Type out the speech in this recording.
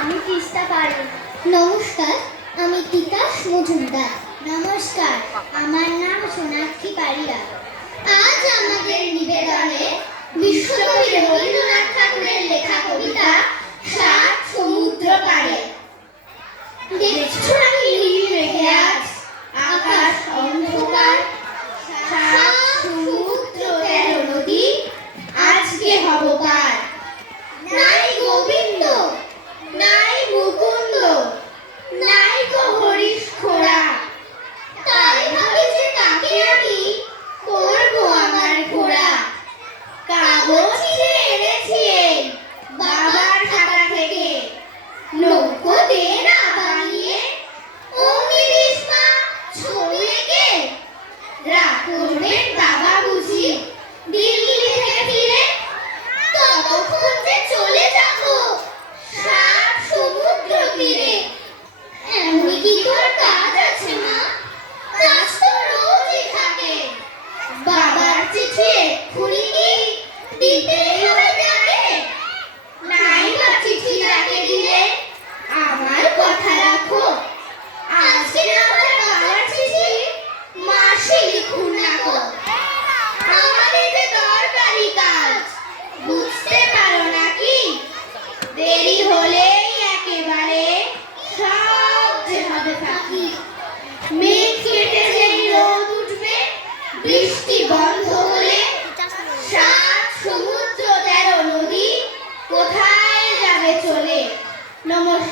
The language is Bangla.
আমি তিস্তা পারি। নমস্কার, আমি তিতাস মজুমদার। নমস্কার, আমার নাম সোনাক্ষী পারিয়া। আজ আমাদের নিবেদনে বিশ্বকবি রবীন্দ্রনাথ ঠাকুরের লেখা কবিতা সাত সমুদ্র পাড়ে দেখছ না? কিন্তু ভালো থাকি বৃষ্টি বন্ধ হলে সমুদ্র তেরো নদী কোথায় যাবে চলে? নমস্কার